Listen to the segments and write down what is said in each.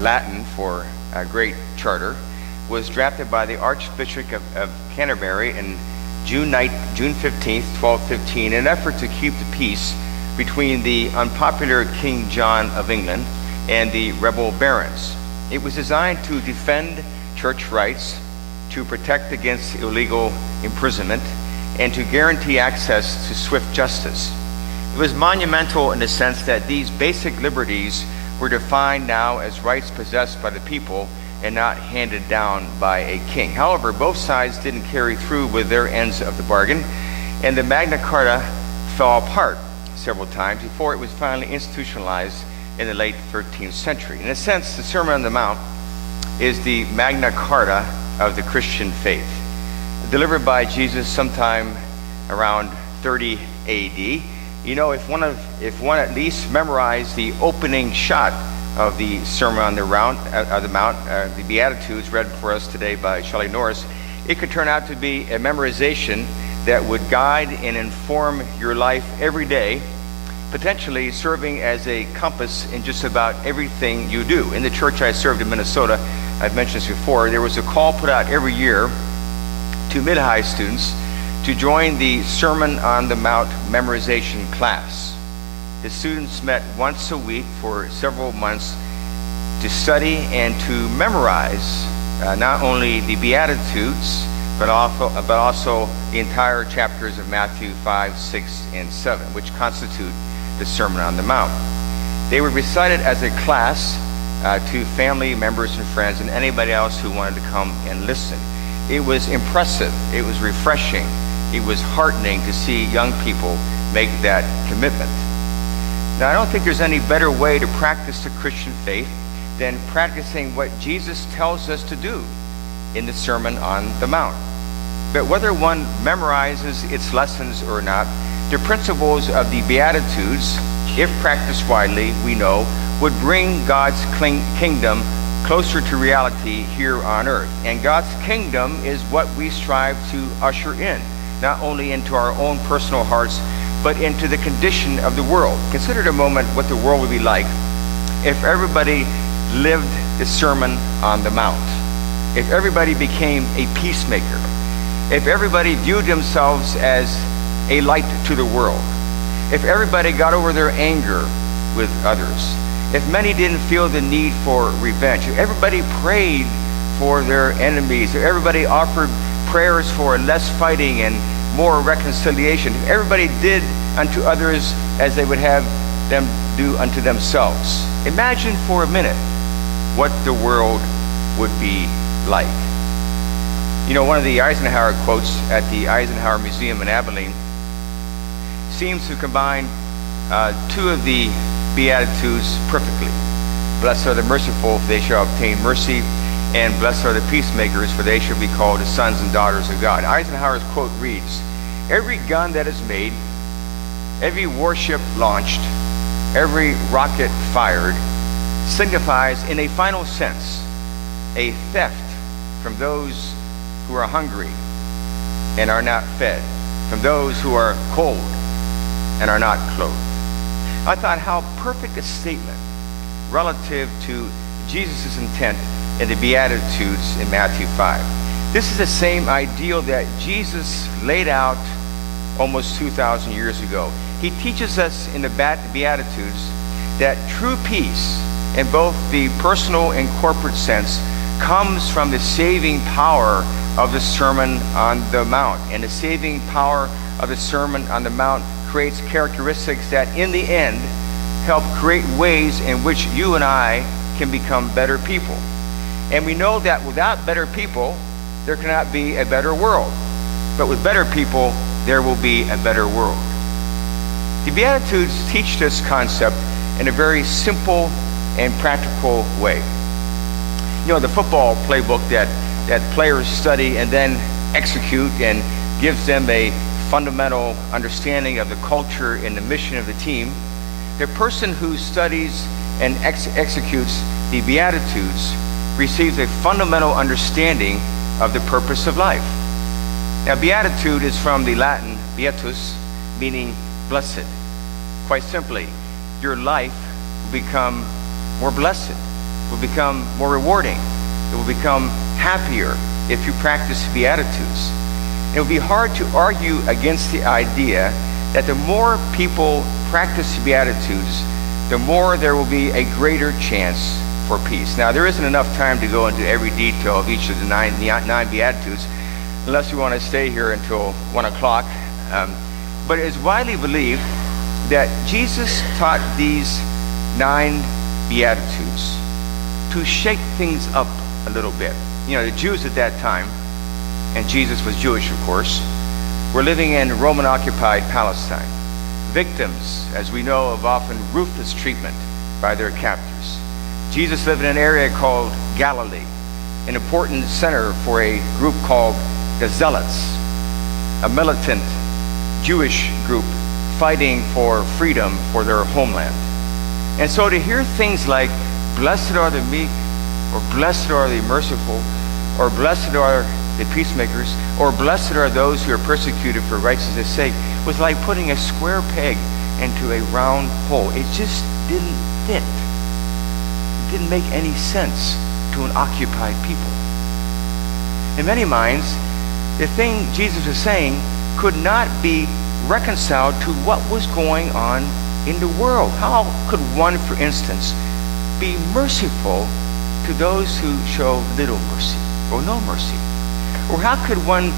Latin for Great Charter, was drafted by the Archbishop of Canterbury in June 15th, 1215, in an effort to keep the peace between the unpopular King John of England and the rebel barons. It was designed to defend church rights, to protect against illegal imprisonment, and to guarantee access to swift justice. It was monumental in the sense that these basic liberties were defined now as rights possessed by the people and not handed down by a king. However, both sides didn't carry through with their ends of the bargain, and the Magna Carta fell apart several times before it was finally institutionalized in the late 13th century. In a sense, the Sermon on the Mount is the Magna Carta of the Christian faith, delivered by Jesus sometime around 30 AD. You know, if one at least memorized the opening shot of the Sermon on the Mount, the Beatitudes read for us today by Shelley Norris, it could turn out to be a memorization that would guide and inform your life every day, potentially serving as a compass in just about everything you do. In the church I served in Minnesota, I've mentioned this before, there was a call put out every year to mid-high students to join the Sermon on the Mount memorization class. The students met once a week for several months to study and to memorize not only the Beatitudes, but also the entire chapters of Matthew 5, 6, and 7, which constitute the Sermon on the Mount. They were recited as a class to family members and friends and anybody else who wanted to come and listen. It was impressive, it was refreshing, it was heartening to see young people make that commitment. Now, I don't think there's any better way to practice the Christian faith than practicing what Jesus tells us to do in the Sermon on the Mount. But whether one memorizes its lessons or not, the principles of the Beatitudes, if practiced widely, we know, would bring God's kingdom closer to reality here on earth. And God's kingdom is what we strive to usher in, not only into our own personal hearts, but into the condition of the world. Consider a moment what the world would be like if everybody lived the Sermon on the Mount, if everybody became a peacemaker, if everybody viewed themselves as a light to the world, if everybody got over their anger with others, if many didn't feel the need for revenge, if everybody prayed for their enemies, if everybody offered prayers for less fighting and more reconciliation, if everybody did unto others as they would have them do unto themselves. Imagine for a minute what the world would be like. You know, one of the Eisenhower quotes at the Eisenhower Museum in Abilene seems to combine two of the Beatitudes perfectly. Blessed are the merciful, for they shall obtain mercy, and blessed are the peacemakers, for they shall be called the sons and daughters of God. Eisenhower's quote reads, "Every gun that is made, every warship launched, every rocket fired, signifies in a final sense a theft from those who are hungry and are not fed, from those who are cold and are not clothed." I thought how perfect a statement relative to Jesus' intent in the Beatitudes in Matthew 5. This is the same ideal that Jesus laid out almost 2,000 years ago. He teaches us in the Beatitudes that true peace in both the personal and corporate sense comes from the saving power of the Sermon on the Mount. And the saving power of the Sermon on the Mount creates characteristics that in the end help create ways in which you and I can become better people. And we know that without better people, there cannot be a better world. But with better people, there will be a better world. The Beatitudes teach this concept in a very simple and practical way. You know, the football playbook that players study and then execute and gives them a fundamental understanding of the culture and the mission of the team, the person who studies and executes the Beatitudes receives a fundamental understanding of the purpose of life. Now, beatitude is from the Latin beatus, meaning blessed. Quite simply, your life will become more blessed. will become more rewarding. It will become happier if you practice Beatitudes. It will be hard to argue against the idea that the more people practice Beatitudes, the more there will be a greater chance for peace. Now, there isn't enough time to go into every detail of each of the nine Beatitudes, unless we want to stay here until 1 o'clock. But it is widely believed that Jesus taught these 9 Beatitudes to shake things up a little bit. You know, the Jews at that time, and Jesus was Jewish, of course, were living in Roman-occupied Palestine. Victims, as we know, of often ruthless treatment by their captors. Jesus lived in an area called Galilee, an important center for a group called the Zealots, a militant Jewish group fighting for freedom for their homeland. And so to hear things like, blessed are the meek, or blessed are the merciful, or blessed are the peacemakers, or blessed are those who are persecuted for righteousness' sake, was like putting a square peg into a round hole. It just didn't fit. It didn't make any sense to an occupied people. In many minds, the thing Jesus was saying could not be reconciled to what was going on in the world. How could one, for instance, be merciful to those who show little mercy or no mercy? Or how could one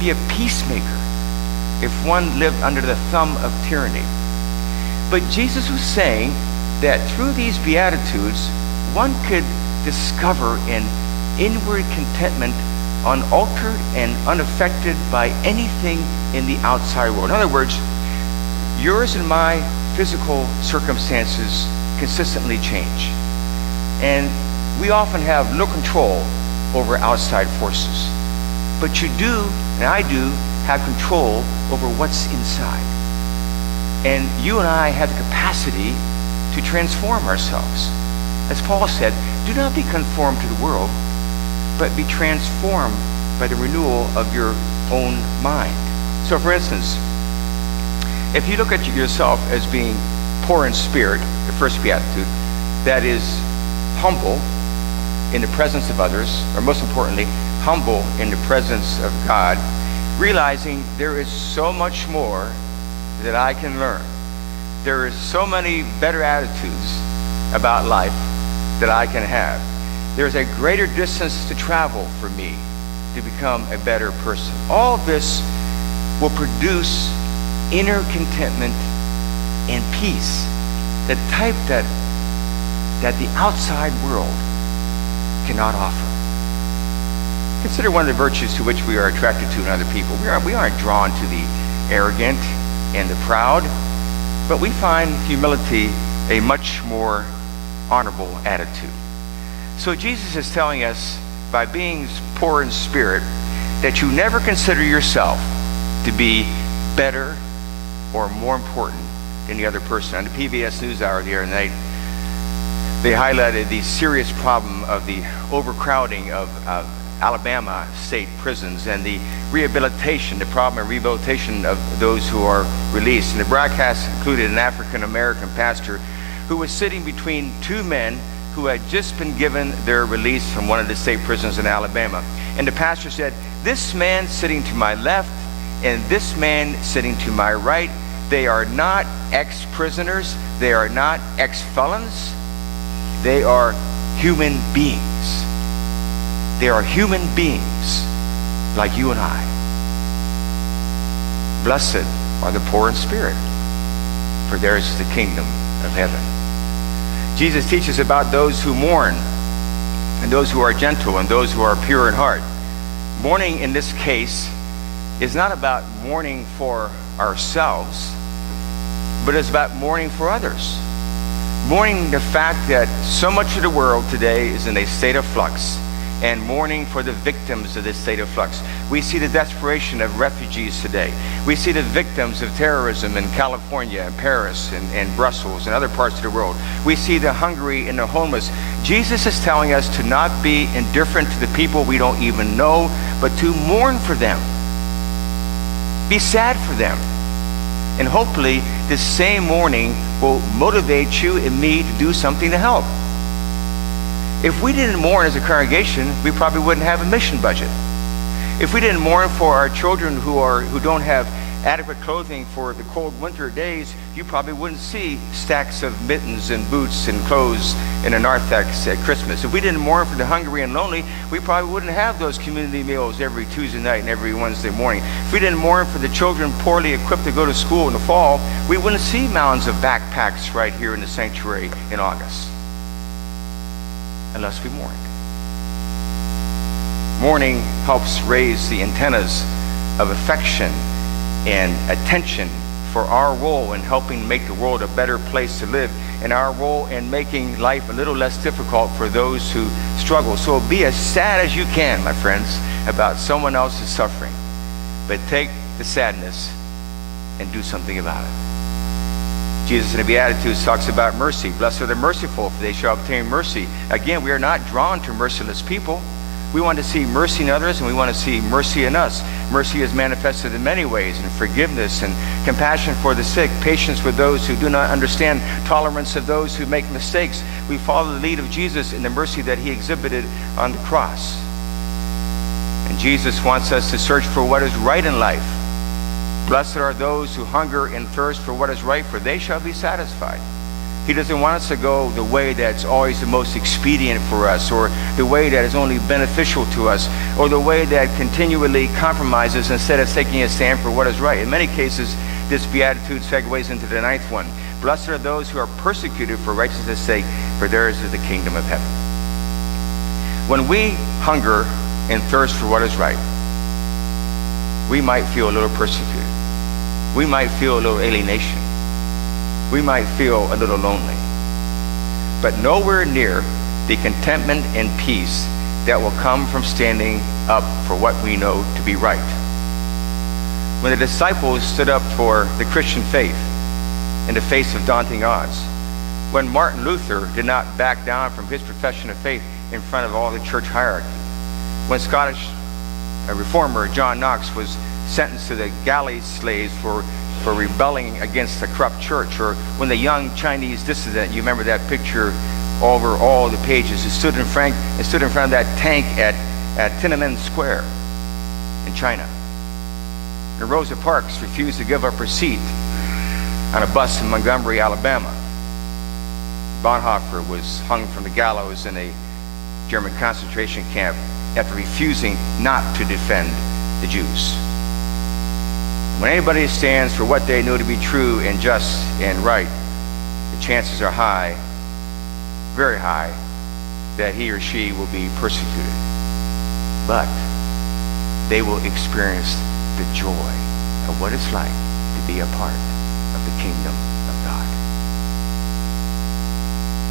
be a peacemaker if one lived under the thumb of tyranny? But Jesus was saying that through these Beatitudes, one could discover an inward contentment unaltered and unaffected by anything in the outside world. In other words, yours and my physical circumstances consistently change. And we often have no control over outside forces. But you do, and I do, have control over what's inside. And you and I have the capacity to transform ourselves. As Paul said, do not be conformed to the world, but be transformed by the renewal of your own mind. So for instance, if you look at yourself as being poor in spirit, the first beatitude, that is humble in the presence of others, or most importantly, humble in the presence of God, realizing there is so much more that I can learn. There is so many better attitudes about life that I can have. There's a greater distance to travel for me to become a better person. All this will produce inner contentment and peace, the type that the outside world cannot offer. Consider one of the virtues to which we are attracted to in other people. We aren't drawn to the arrogant and the proud, but we find humility a much more honorable attitude. So Jesus is telling us, by being poor in spirit, that you never consider yourself to be better or more important than the other person. On the PBS NewsHour the other night, they highlighted the serious problem of the overcrowding of Alabama state prisons and the problem of rehabilitation of those who are released. And the broadcast included an African-American pastor who was sitting between 2 men who had just been given their release from one of the state prisons in Alabama. And the pastor said, this man sitting to my left and this man sitting to my right, they are not ex-prisoners, they are not ex-felons, they are human beings. They are human beings like you and I. Blessed are the poor in spirit, for theirs is the kingdom of heaven. Jesus teaches about those who mourn, and those who are gentle, and those who are pure in heart. Mourning in this case is not about mourning for ourselves, but it's about mourning for others. Mourning the fact that so much of the world today is in a state of flux, and mourning for the victims of this state of flux. We see the desperation of refugees today. We see the victims of terrorism in California and Paris and Brussels and other parts of the world. We see the hungry and the homeless. Jesus is telling us to not be indifferent to the people we don't even know, but to mourn for them. Be sad for them. And hopefully this same mourning will motivate you and me to do something to help. If we didn't mourn as a congregation, we probably wouldn't have a mission budget. If we didn't mourn for our children who don't have adequate clothing for the cold winter days, you probably wouldn't see stacks of mittens and boots and clothes in a narthex at Christmas. If we didn't mourn for the hungry and lonely, we probably wouldn't have those community meals every Tuesday night and every Wednesday morning. If we didn't mourn for the children poorly equipped to go to school in the fall, we wouldn't see mounds of backpacks right here in the sanctuary in August. Unless we mourned. Mourning helps raise the antennas of affection and attention for our role in helping make the world a better place to live, and our role in making life a little less difficult for those who struggle. So be as sad as you can, my friends, about someone else's suffering, but take the sadness and do something about it. Jesus in the Beatitudes talks about mercy. Blessed are the merciful, for they shall obtain mercy. Again, we are not drawn to merciless people. We want to see mercy in others, and we want to see mercy in us. Mercy is manifested in many ways, in forgiveness and compassion for the sick, patience with those who do not understand, tolerance of those who make mistakes. We follow the lead of Jesus in the mercy that he exhibited on the cross. And Jesus wants us to search for what is right in life. Blessed are those who hunger and thirst for what is right, for they shall be satisfied. He doesn't want us to go the way that's always the most expedient for us, or the way that is only beneficial to us, or the way that continually compromises instead of taking a stand for what is right. In many cases, this beatitude segues into the 9th one. Blessed are those who are persecuted for righteousness' sake, for theirs is the kingdom of heaven. When we hunger and thirst for what is right, we might feel a little persecuted. We might feel a little alienation. We might feel a little lonely, but nowhere near the contentment and peace that will come from standing up for what we know to be right. When the disciples stood up for the Christian faith in the face of daunting odds, when Martin Luther did not back down from his profession of faith in front of all the church hierarchy, when Scottish reformer John Knox was sentenced to the galley slaves for rebelling against a corrupt church, or when the young Chinese dissident, you remember that picture over all the pages, who stood in front of that tank at Tiananmen Square in China. And Rosa Parks refused to give up her seat on a bus in Montgomery, Alabama. Bonhoeffer was hung from the gallows in a German concentration camp after refusing not to defend the Jews. When anybody stands for what they know to be true and just and right, the chances are high, very high, that he or she will be persecuted. But they will experience the joy of what it's like to be a part of the kingdom of God.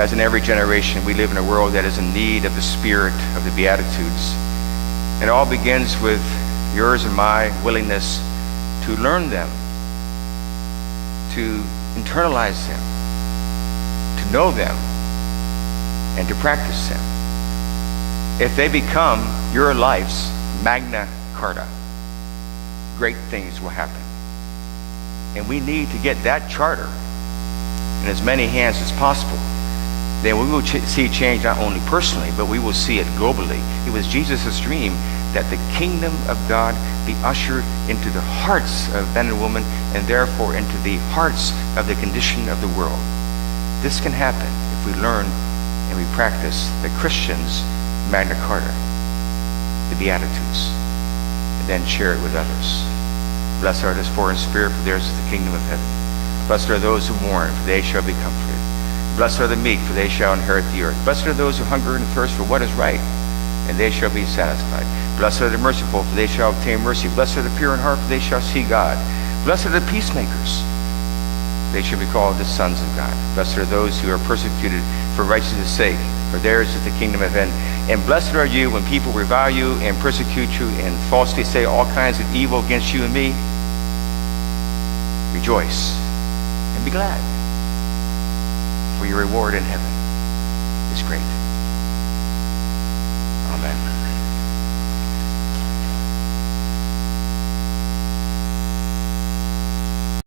As in every generation, we live in a world that is in need of the spirit of the Beatitudes. And it all begins with yours and my willingness to learn them, to internalize them, to know them, and to practice them. If they become your life's Magna Carta, great things will happen. And we need to get that charter in as many hands as possible. Then we will see change not only personally, but we will see it globally. It was Jesus' dream that the kingdom of God be ushered into the hearts of men and women, and therefore into the hearts of the condition of the world. This can happen if we learn and we practice the Christian's Magna Carta, the Beatitudes, and then share it with others. Blessed are the poor in spirit, for theirs is the kingdom of heaven. Blessed are those who mourn, for they shall be comforted. Blessed are the meek, for they shall inherit the earth. Blessed are those who hunger and thirst for what is right, and they shall be satisfied. Blessed are the merciful, for they shall obtain mercy. Blessed are the pure in heart, for they shall see God. Blessed are the peacemakers, they shall be called the sons of God. Blessed are those who are persecuted for righteousness' sake, for theirs is the kingdom of heaven. And blessed are you when people revile you and persecute you and falsely say all kinds of evil against you and me. Rejoice and be glad, for your reward in heaven is great. Amen.